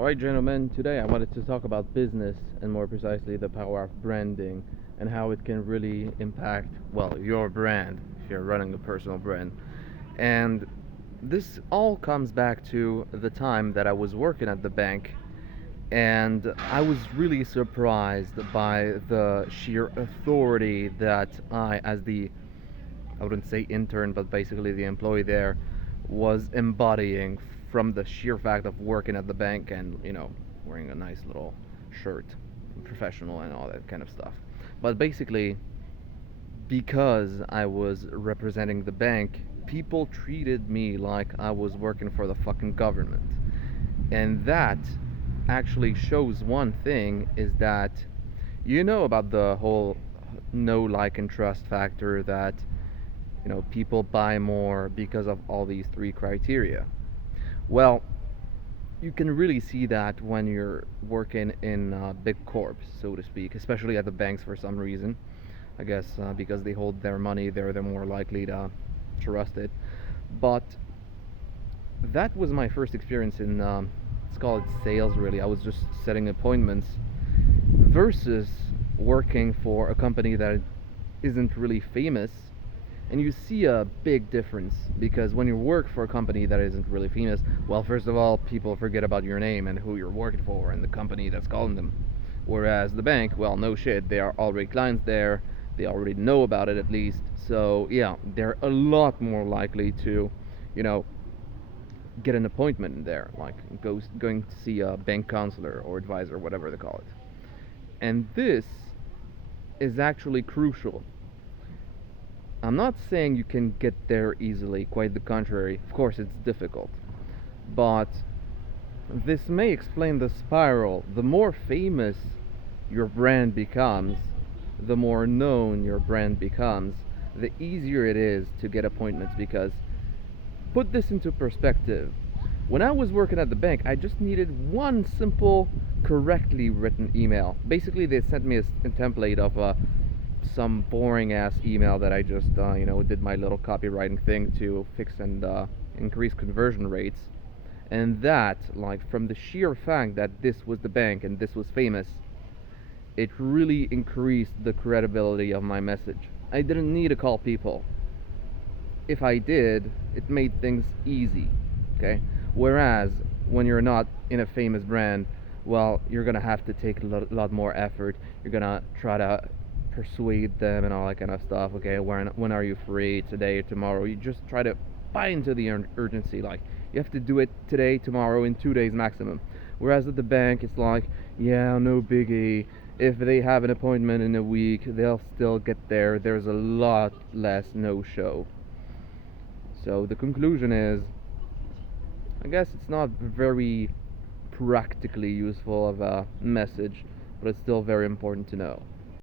Alright, gentlemen, today I wanted to talk about business and more precisely the power of branding and how it can really impact, well, your brand if you're running a personal brand. And this all comes back to the time that I was working at the bank, and I was really surprised by the sheer authority that I wouldn't say intern, but basically the employee there, was embodying from the sheer fact of working at the bank and, wearing a nice little shirt, professional and all that kind of stuff. But basically, because I was representing the bank, people treated me like I was working for the fucking government. And that actually shows one thing is that about the whole no like and trust factor that people buy more because of all these three criteria. Well, you can really see that when you're working in big corps, so to speak, especially at the banks for some reason. I guess because they hold their money, they're more likely to trust it. But that was my first experience in, let's call it sales really. I was just setting appointments versus working for a company that isn't really famous. And you see a big difference because when you work for a company that isn't really famous, well, first of all, people forget about your name and who you're working for and the company that's calling them. Whereas the bank, well, no shit, they are already clients there, they already know about it at least. So, yeah, they're a lot more likely to, you know, get an appointment in there, like going to see a bank counselor or advisor, whatever they call it. And this is actually crucial. I'm not saying you can get there easily, quite the contrary. Of course, it's difficult. But this may explain the spiral. The more famous your brand becomes, the more known your brand becomes, the easier it is to get appointments. Because, put this into perspective, when I was working at the bank, I just needed one simple, correctly written email. Basically, they sent me a template of some boring ass email that I just did my little copywriting thing to fix and increase conversion rates. And that, like, from the sheer fact that this was the bank and this was famous, it really increased the credibility of my message. I didn't need to call people. If I did, it made things easy. Okay. Whereas when you're not in a famous brand, well, you're gonna have to take a lot more effort. You're gonna try to persuade them and all that kind of stuff. Okay, when are you free? Today or tomorrow? You just try to buy into the urgency. Like, you have to do it today, tomorrow, in 2 days maximum. Whereas at the bank, it's like, yeah, no biggie. If they have an appointment in a week, they'll still get there. There's a lot less no-show. So the conclusion is, I guess it's not very practically useful of a message, but it's still very important to know.